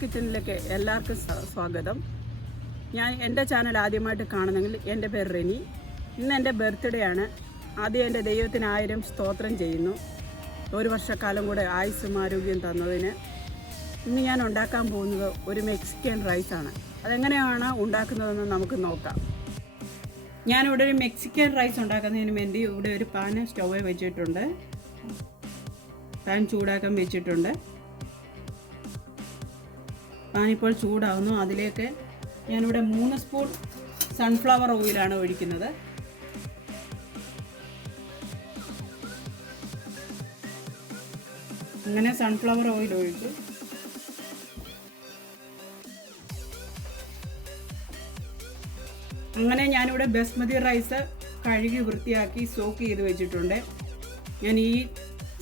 കിച്ചണിലേക്ക് എല്ലാവർക്കും സ്വാഗതം. എൻ്റെ ചാനൽ ആദ്യമായിട്ട് കാണുന്നെങ്കിൽ എൻ്റെ പേര് റെനി. ഇന്ന് എൻ്റെ ബർത്ത്ഡേ ആണ്. ആദ്യം എൻ്റെ ദൈവത്തിന് 1000 സ്തോത്രം ചെയ്യുന്നു. ഒരു വർഷക്കാലം കൂടെ ആയുസ്സും ആരോഗ്യം തന്നതിന്. ഇന്ന് ഞാൻ ഉണ്ടാക്കാൻ പോകുന്നത് ഒരു മെക്സിക്കൻ റൈസാണ്. അതെങ്ങനെയാണ് ഉണ്ടാക്കുന്നതെന്ന് നമുക്ക് നോക്കാം. ഞാനിവിടെ ഒരു മെക്സിക്കൻ റൈസ് ഉണ്ടാക്കുന്നതിന് വേണ്ടി ഇവിടെ ഒരു പാന് സ്റ്റൗവിൽ വെച്ചിട്ടുണ്ട്. പാൻ ചൂടാക്കാൻ വെച്ചിട്ടുണ്ട്. പാനിപ്പോൾ ചൂടാവുന്നു. അതിലേക്ക് ഞാനിവിടെ 3 സ്പൂൺ സൺഫ്ലവർ ഓയിലാണ് ഒഴിക്കുന്നത്. അങ്ങനെ സൺഫ്ലവർ ഓയിൽ ഒഴിച്ചു. അങ്ങനെ ഞാനിവിടെ ബസ്മതി റൈസ് കഴുകി വൃത്തിയാക്കി സോക്ക് ചെയ്ത് വെച്ചിട്ടുണ്ട്. ഞാൻ ഈ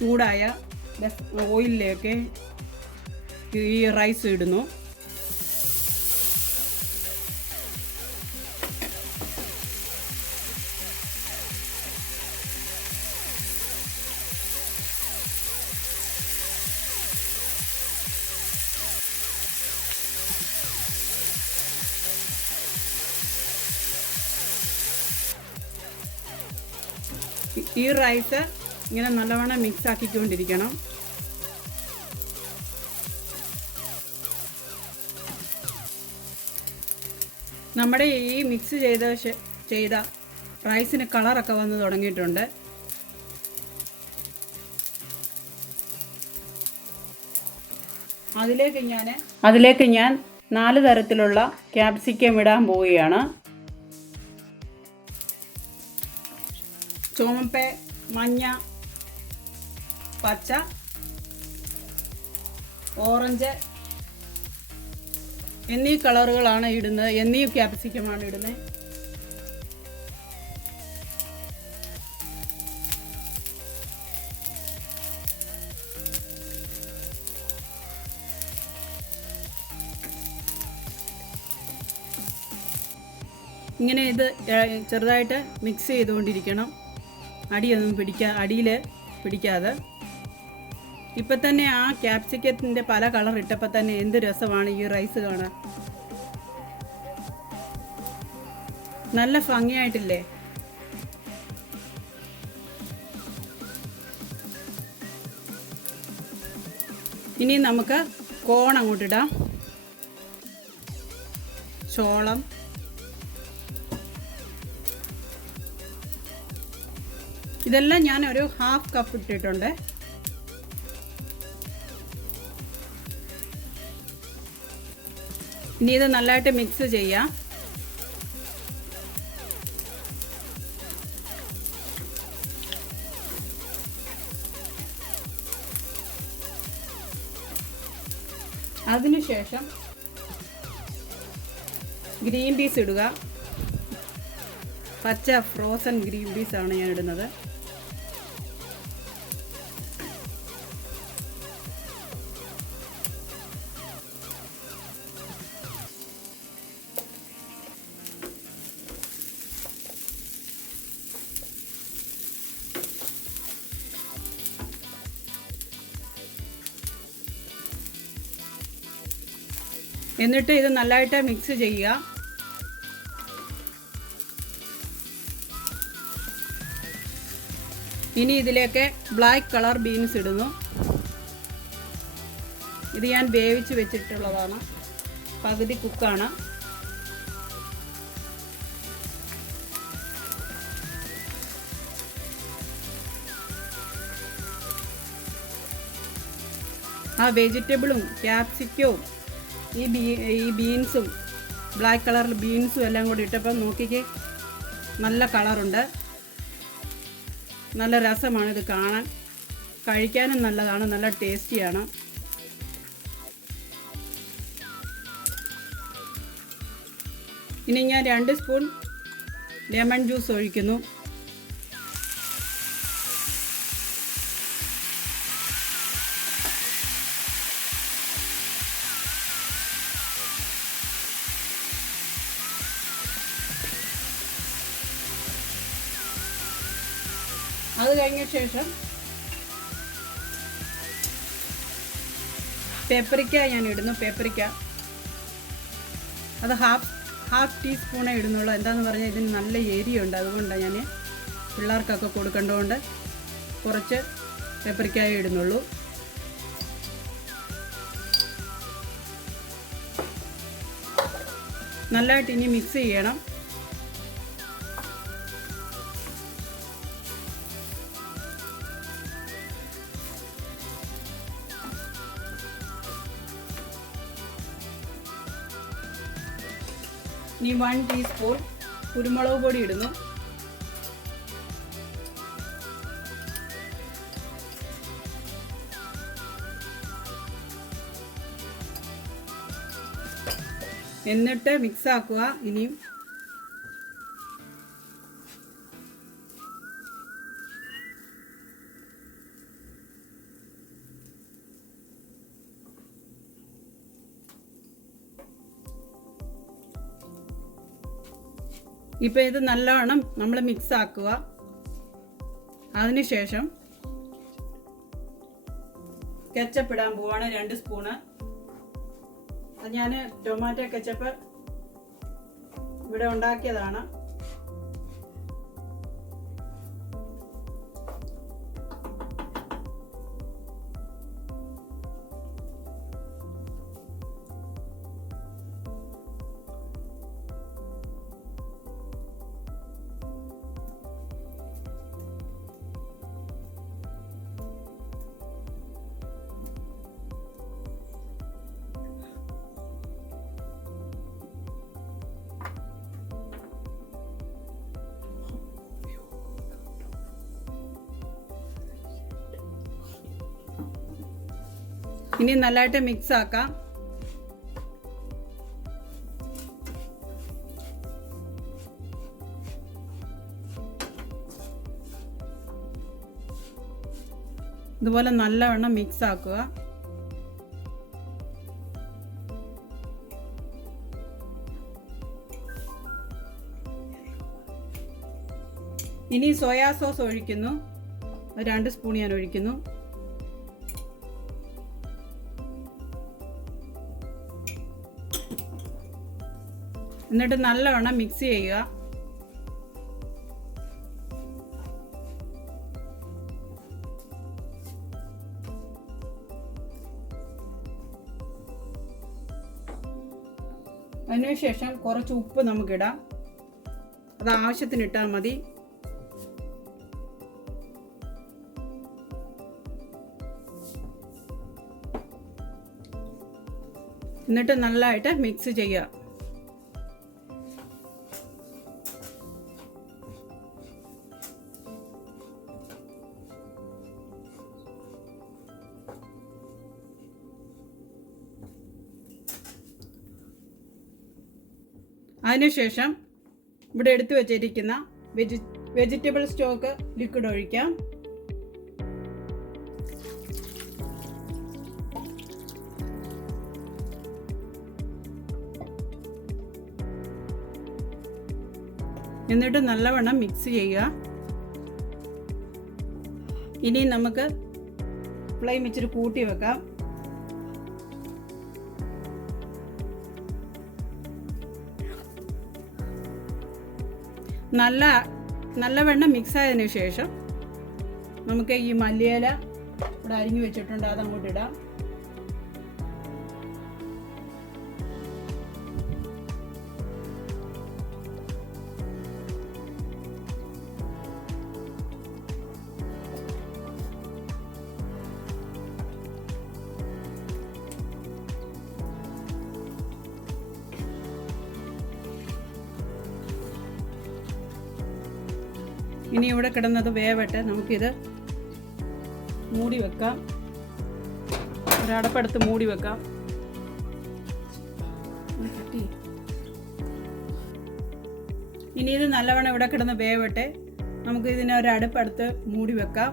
ചൂടായ ഓയിലിലേക്ക് ഈ റൈസ് ഇടുന്നു. ഈ റൈസ് ഇങ്ങനെ നല്ലവണ്ണം മിക്സ് ആക്കിക്കൊണ്ടിരിക്കണം. നമ്മുടെ ഈ മിക്സ് ചെയ്ത റൈസിന് കളറൊക്കെ വന്ന് തുടങ്ങിയിട്ടുണ്ട്. അതിലേക്ക് ഞാൻ 4 തരത്തിലുള്ള ക്യാപ്സിക്കം ഇടാൻ പോവുകയാണ്. ചുവപ്പ്, മഞ്ഞ, പച്ച, ഓറഞ്ച് എന്നീ കളറുകളാണ് ഇടുന്നത്. എന്നീ ക്യാപ്സിക്കമാണ് ഇടുന്നത്. ഇങ്ങനെ ഇത് ചെറുതായിട്ട് മിക്സ് ചെയ്തുകൊണ്ടിരിക്കണം. അടിയിൽ പിടിക്കാതെ. ഇപ്പം തന്നെ ആ ക്യാപ്സിക്കത്തിൻ്റെ പല കളർ ഇട്ടപ്പോൾ തന്നെ എന്ത് രസമാണ് ഈ റൈസ് കാണാൻ. നല്ല ഭംഗിയായിട്ടില്ലേ? ഇനി നമുക്ക് കോൺ അങ്ങോട്ടിടാം. ചോളം, ഇതെല്ലാം ഞാൻ ഒരു 1/2 കപ്പ് ഇട്ടിട്ടുണ്ട്. ഇനി ഇത് നല്ലതായിട്ട് മിക്സ് ചെയ്യാം. അതിനുശേഷം ഗ്രീൻ പീസ് ഇടുക. പച്ച ഫ്രോസൺ ഗ്രീൻ പീസാണ് ഞാൻ ഇടുന്നത്. എന്നിട്ട് ഇത് നല്ലതായിട്ട് മിക്സ് ചെയ്യുക. ഇനി ഇതിലേക്ക് ബ്ലാക്ക് കളർ ബീൻസ് ഇടുന്നു. ഇത് ഞാൻ വേവിച്ച് വെച്ചിട്ടുള്ളതാണ്. പകുതി കുക്കാണ്. ആ വെജിറ്റബിളും ക്യാപ്സിക്കവും ഈ ബീൻസും ബ്ലാക്ക് കളറിൽ ബീൻസും എല്ലാം കൂടി ഇട്ടപ്പോൾ നോക്കിക്കേ, നല്ല കളറുണ്ട്. നല്ല രസമാണ് ഇത് കാണാൻ. കഴിക്കാനും നല്ലതാണ്, നല്ല ടേസ്റ്റിയാണ്. ഇനി ഞാൻ 2 സ്പൂൺ ലെമൺ ജ്യൂസ് ഒഴിക്കുന്നു. അത് കഴിഞ്ഞ ശേഷം പേപ്പറിക്ക ഞാൻ ഇടുന്നു. പേപ്പറിക്ക അത് ഹാഫ് ടീസ്പൂണേ ഇടുന്നുള്ളൂ. എന്താണെന്ന് പറഞ്ഞാൽ ഇതിന് നല്ല എരിയുണ്ട്, അതുകൊണ്ടാണ് ഞാൻ പിള്ളേർക്കൊക്കെ കൊടുക്കേണ്ടതുകൊണ്ട് കുറച്ച് പേപ്പറിക്കായ ഇടുന്നുള്ളൂ. നല്ലതായിട്ട് ഇനി മിക്സ് ചെയ്യണം. ഇനി 1 ടീസ്പൂൺ കുരുമുളക് പൊടി ഇടുന്നു. എന്നിട്ട് മിക്സ് ആക്കുക. ഇനിയും ഇപ്പോൾ ഇത് നല്ലവണ്ണം നമ്മൾ മിക്സ് ആക്കുക. അതിനുശേഷം കെച്ചപ്പ് ഇടാൻ പോവാണ്. 2 സ്പൂണ്. അത് ഞാൻ ടൊമാറ്റോ കെച്ചപ്പ് ഇവിടെ ഉണ്ടാക്കിയതാണ്. ഇനി നല്ലതായിട്ട് മിക്സ് ആക്കാം. ഇതുപോലെ നല്ലവണ്ണം മിക്സ് ആക്കുക. ഇനി സോയാ സോസ് ഒഴിക്കുന്നു. 2 സ്പൂൺ ഞാൻ ഒഴിക്കുന്നു. എന്നിട്ട് നല്ലവണ്ണം മിക്സ് ചെയ്യുക. അതിനുശേഷം കുറച്ച് ഉപ്പ് നമുക്കിടാം. അത് ആവശ്യത്തിന് ഇട്ടാൽ മതി. എന്നിട്ട് നല്ലതായിട്ട് മിക്സ് ചെയ്യുക. അതിനുശേഷം ഇവിടെ എടുത്തു വച്ചിരിക്കുന്ന വെജിറ്റബിൾ സ്റ്റോക്ക് ലിക്വിഡ് ഒഴിക്കാം. എന്നിട്ട് നല്ലവണ്ണം മിക്സ് ചെയ്യുക. ഇനി നമുക്ക് ഫ്ലെയിം ഇച്ചിരി കൂട്ടി വെക്കാം. നല്ലവണ്ണം മിക്സ് ആയതിനു ശേഷം നമുക്ക് ഈ മല്ലിയില ഇവിടെ അരിഞ്ഞു വെച്ചിട്ടുണ്ട്, അതങ്ങോട്ട് ഇടാം. ഇനി ഇവിടെ കിടന്നത് വേവട്ടെ. നമുക്കിത് മൂടി വെക്കാം. ഒരടപ്പെടുത്ത് മൂടി വെക്കാം. ഇനി ഇത് നല്ലവണ്ണം ഇവിടെ കിടന്ന് വേവട്ടെ. നമുക്ക് ഇതിനെ ഒരടുപ്പെടുത്ത് മൂടി വെക്കാം.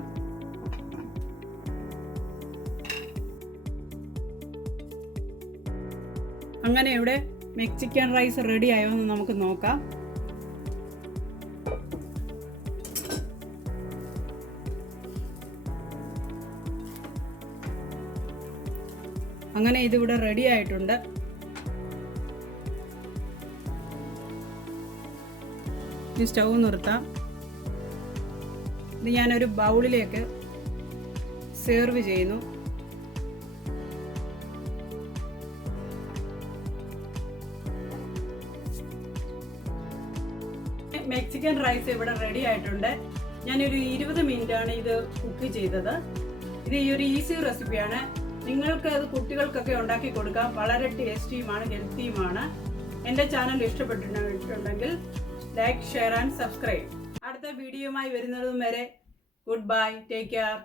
അങ്ങനെ ഇവിടെ മെക്സിക്കൻ റൈസ് റെഡി ആയോ എന്ന് നമുക്ക് നോക്കാം. അങ്ങനെ ഇതിവിടെ റെഡി ആയിട്ടുണ്ട്. ഈ സ്റ്റൗ നിർത്താം. ഇത് ഞാനൊരു ബൗളിലേക്ക് സെർവ് ചെയ്യുന്നു. മെക്സിക്കൻ റൈസ് ഇവിടെ റെഡി ആയിട്ടുണ്ട്. ഞാനൊരു 20 മിനിറ്റാണ് ഇത് കുക്ക് ചെയ്തത്. ഇത് ഈ ഒരു ഈസി റെസിപ്പിയാണ്. നിങ്ങൾക്ക് അത് കുട്ടികൾക്കൊക്കെ ഉണ്ടാക്കി കൊടുക്കാം. വളരെ ടേസ്റ്റിയുമാണ്, ഹെൽത്തിയുമാണ്. എൻ്റെ ചാനൽ ഇഷ്ടപ്പെട്ടിട്ടുണ്ടെങ്കിൽ ലൈക്ക്, ഷെയർ ആൻഡ് സബ്സ്ക്രൈബ്. അടുത്ത വീഡിയോയുമായി വരുന്നതും വരെ ഗുഡ് ബൈ, ടേക്ക് കെയർ.